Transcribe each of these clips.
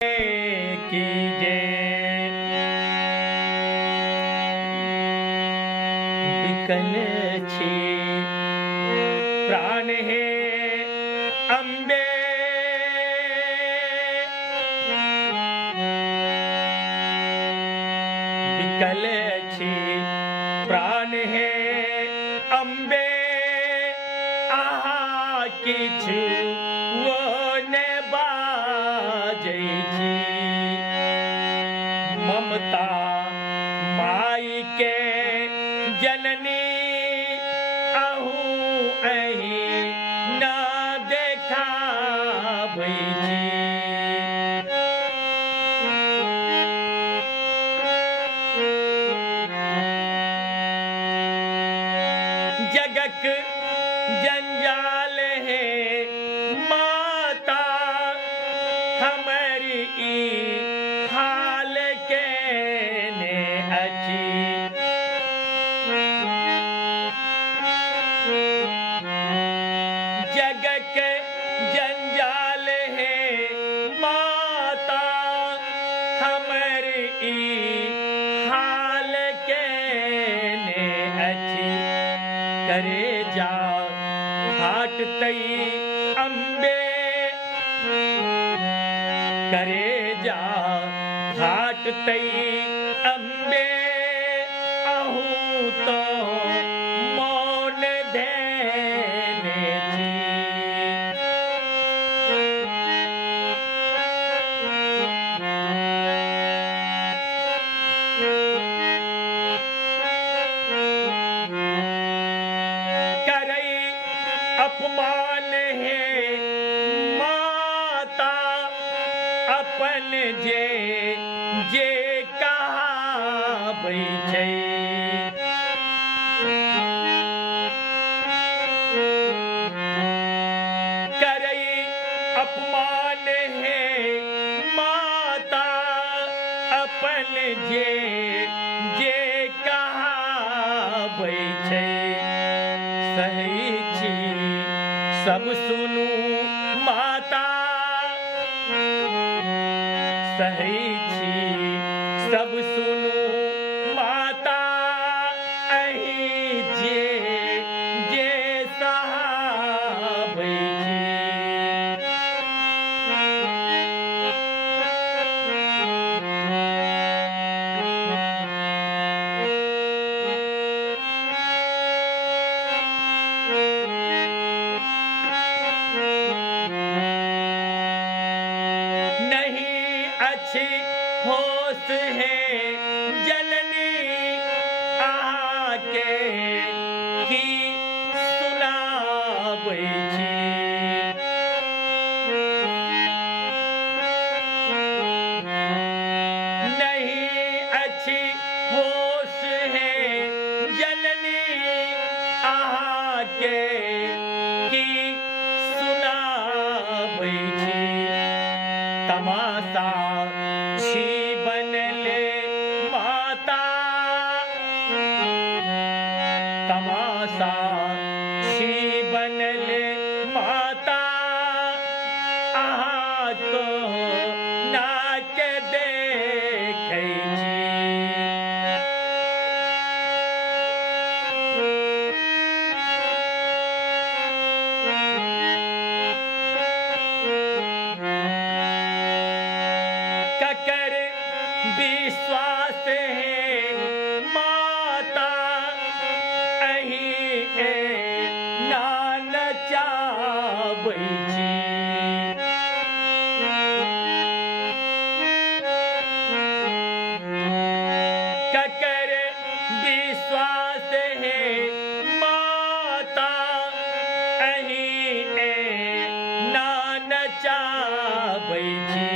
कीजे बिकल छी प्राण है अम्बे बिकल छी प्राण है अम्बे आहा किछ वो ने बाजै छी ममता माई के जननी अहू अही न देखाबै छी जगक जंजाल है माता हमारी ई हाल के ने अच्छी जगक जंजाल है माता हमारी ई हाल के ने अच्छी करे जा घाट तई अम्बे करे जा घाट तई अम्बे अहू तो मौन धैने थी करई अपमान है माता अपन जे कहाबै छै करई अपमान है माता अपन जे कहाबै छै सही छी सब सुनू माता सही छी सब सुनू माता अही जे सहाबै छी अच्छी होश है जननी आके की सुनाबै छी नहीं अच्छी होश है जननी आके की सुनाबै छी तमाशा छी बनले माता तमाशा छी बनले माता आहा को नाच देखै छी ककर विश्वास है माता अही नान चाबै छी ककर विश्वास है माता अही नान चाबै छी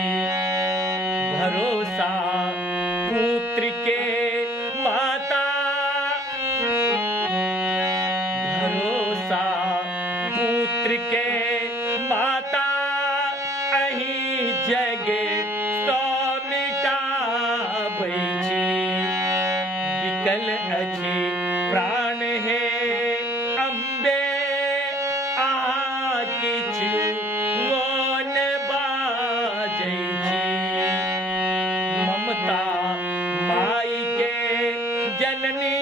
भरोसा पुत्र के माता भरोसा पुत्र के माता अही जगे तो मिटाबै छी बिकल अछि प्राण है अम्बे आ किछ वो ने बाजै छी जननी